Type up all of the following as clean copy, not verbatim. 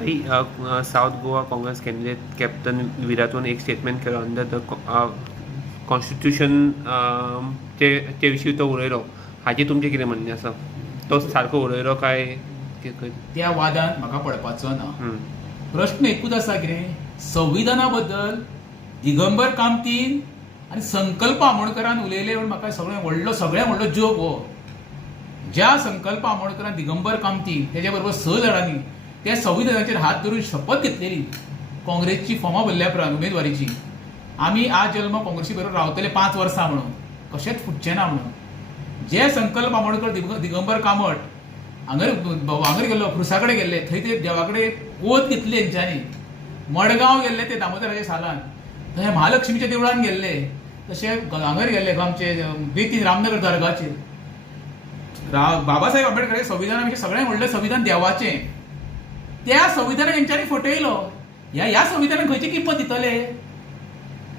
भाई south Goa Congress candidate captain विराटन एक स्टेटमेंट केलो अंडर द कॉन्स्टिट्यूशन ते विशीं तो उलयलो. हाची तुमचें कितें म्हणणें आसा? तो सारको उलयलो काय त्या वादांत म्हाका पडपाचो ना. प्रश्न एकूच आसा कितें, संविधाना बद्दल दिगंबर कामतीन आनी संकल्प आमोणकरान उलयले म्हण म्हाका सगळ्यात व्हडलो जोक हो. ज्या संकल्प आमोणकरान दिगंबर कामतीन तेज्या बरोबर 6 जाणांनी त्या संविधानाचेर हात धरून शपथ घेतलेली काँग्रेसची फॉर्मां भरल्या उपरांत उमेदवारीची, आमी आज जल्म काँग्रेसी बरोबर रावतले 5 वर्सां म्हणून, कशेंच फुटचे ना म्हणून. जे संकल्प आमोणकर दिगंबर कामत हांगर गेल्लो, खुर्सा कडेन गेल्ले, थंय ते देवा कडेन ओत घेतली तेंच्यांनी. मडगांव गेल्ले ते दामोदराच्या सालान, थंय महालक्ष्मीच्या देवळान गेल्ले, तशे हांगर गेल्ले आमचे बेतीन रामनगर दर्गाचेर. बाबासाहेब आंबेडकराच्या संविधानापेक्षा सगळ्यांत व्हडलें संविधान देवाचें, त्या संविधानाक तेंच्यांनी फटयलो. ह्या संविधानाक खंयची किंमत दितले?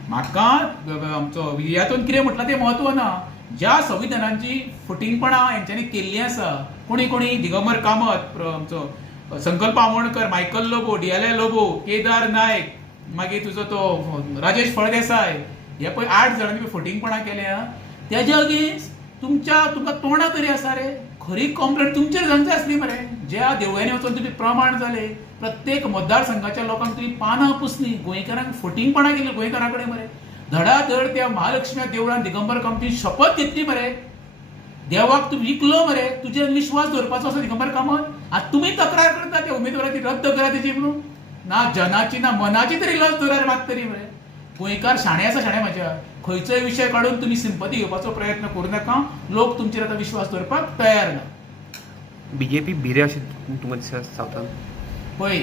म्हाका आमचो ह्यातून कितें म्हटलां तें म्हत्व ना. ज्या संविधानाची फटिंगपणां हेंच्यांनी केल्लीं आसा, कोणी दिगंबर कामत, आमचो संकल्प आमोणकर, मायकल लोबो, DLL लोबो, केदार नायक, मागीर तुजो तो राजेश फळदेसाय, हे पळय 8 जाणांनी फटिंगपणां केल्या. तेज्या अगेन्स्ट तुमकां तोंडां तरी आसा रे? खरी कंप्लेंट तुमचेर जावंक आसली मरे. ज्या देवळ्यांनी वचून तुमी प्रमाण जाले, प्रत्येक मतदारसंघाच्या लोकांक तुमी पानां पुसली, गोंयकारांक फटिंगपणां केली गोंयकारां कडेन मरे. धडाधड त्या महालक्ष्मी देवळान दिगंबर कामतीन शपथ घेतली मरे. देवाक तूं विकलो मरे, तुजेर विश्वास दवरपाचो आसा दिगंबर कामत. आतां तुमी तक्रार करता त्या उमेदवाराची रद्द करा तेजी म्हणून. ना जनाची ना मनाची तरी लज धरार मागतरी मरे. गोंयकार शाणे आसा शाणे म्हाज्या. खंयचोय विशय काडून तुमी सिंपती घेवपाचो प्रयत्न करूं नाका. लोक तुमचेर आतां विश्वास दवरपाक तयार ना. BJP भिरे अशें तुमकां दिसता सावथान? पळय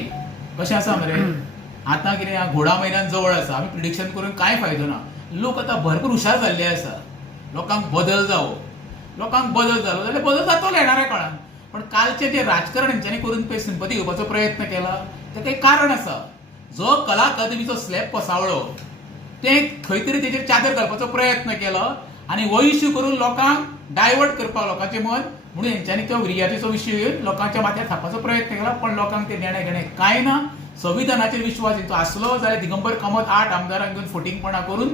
कशें आसा मरे, आतां कितें घोडा मैदान जवळ आसा, आमी प्रिडिक्शन करून कांय फायदो ना. लोक आतां भरपूर हुशार जाल्ले आसा. लोकांक बदल जालो जाल्यार बदल जातलो येणाऱ्या काळान. पण कालचें जें राजकारण हेंच्यांनी करून पळय सिंपती घेवपाचो प्रयत्न केला, ताका एक कारण आसा. जो कला अकादमीचो स्लॅब पसावलो, ते खंय तरी तेचेर चादर घालपाचो प्रयत्न केलो आनी हो इश्यू करून लोकांक डायवर्ट करपाक लोकांचें मन, म्हणून हेंच्यांनी तो रियातीचो विशय लोकांच्या माथ्यार थापपाचो प्रयत्न केला. पण लोकांक ते देणे घेणे कांय ना. संविधानाचेर विश्वास हेंचो आसलो जाल्यार दिगंबर कामत 8 आमदारांक घेवन फटिंगपणां करून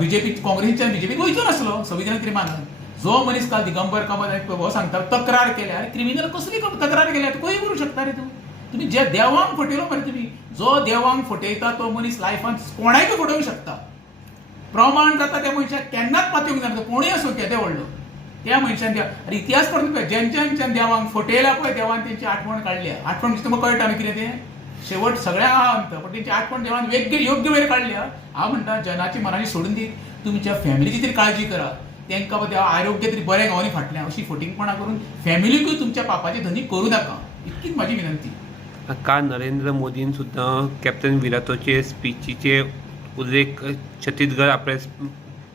BJP काँग्रेसीच्यान BJPक वयचो नासलो संविधान कितें मानून. जो मनीस काल दिगंबर कामत हो सांगता तक्रार केल्या, आनी क्रिमिनल कसली तक्रार केल्या खंय करूं शकता रे तूं? तुमी जे देवांक फटयलो मरे तुमी, जो देवांक फटयता तो मनीस लायफान कोणायकय फटोवंक शकता. प्रमाण जाता त्या मनशाक केन्नाच पातळूंक जाता, कोणूय असो केदे व्हडलो. त्या मनशान आनी इतिहास पळोवन पळय, ज्यांच्यान देवांक फटयल्या पळय, देवान तेंची आठवण काडल्या. आठवण म्हणजे तुमकां कळटा न्हू कितें तें? शेवट सगळ्यांक आहा अंत, पण तेंची आठवण देवान योग्य वेळ काडल्या. हांव म्हणटा जनाची मनाची सोडून दी, तुमच्या फॅमिलीची तरी काळजी करा. तांकां देवा आरोग्य तरी बरें गावनी फाटल्यान अशी फटिंगपणां करून फॅमिलीकूय तुमच्या पापाची धनी करूं नाका, इतकीच म्हाजी विनंती. काल नरेंद्र मोदीन सुद्दां कॅप्टन विराटोचे स्पिचीचे उल्लेख छत्तीसगड आपल्या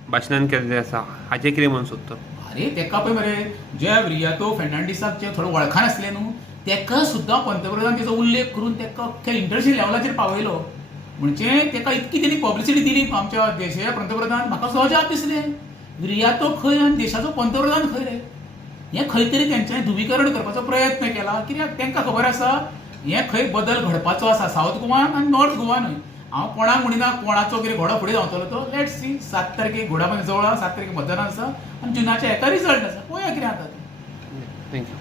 भाशणान केल्ले आसा. हाचें कितें म्हणून सोदता? अरे तेका पळय मरे, जे रियातो फेर्नांडीसाक जे थोडे वळखान आसले न्हू, तेका सुद्दां पंतप्रधान तेचो उल्लेख करून तेका अख्ख्या इंटरनॅशनल लेवलाचेर पावयलो. म्हणजे तेका इतकी तेणी पब्लिसिटी दिली आमच्या देशाच्या पंतप्रधान. म्हाका अजाप दिसलें, रियातो खंय आनी देशाचो पंतप्रधान खंय रे? हें खंय तरी तेंच्यांनी ध्रुवीकरण करपाचो प्रयत्न केला. कित्याक तेंकां खबर आसा हें खंय बदल घडपाचो आसा सावथ गोवान आनी नॉर्थ गोवानूय. हांव कोणाक म्हणिना कोणाचो कितें घोडो फुडें धांवतलो तो. लेट्स सी, 7 तारखेक घोडा जवळ 7 तारखेक मतदान आसा आनी जुनाच्या हेका रिजल्ट आसा. पळोवया कितें जाता तें. थँक्यू.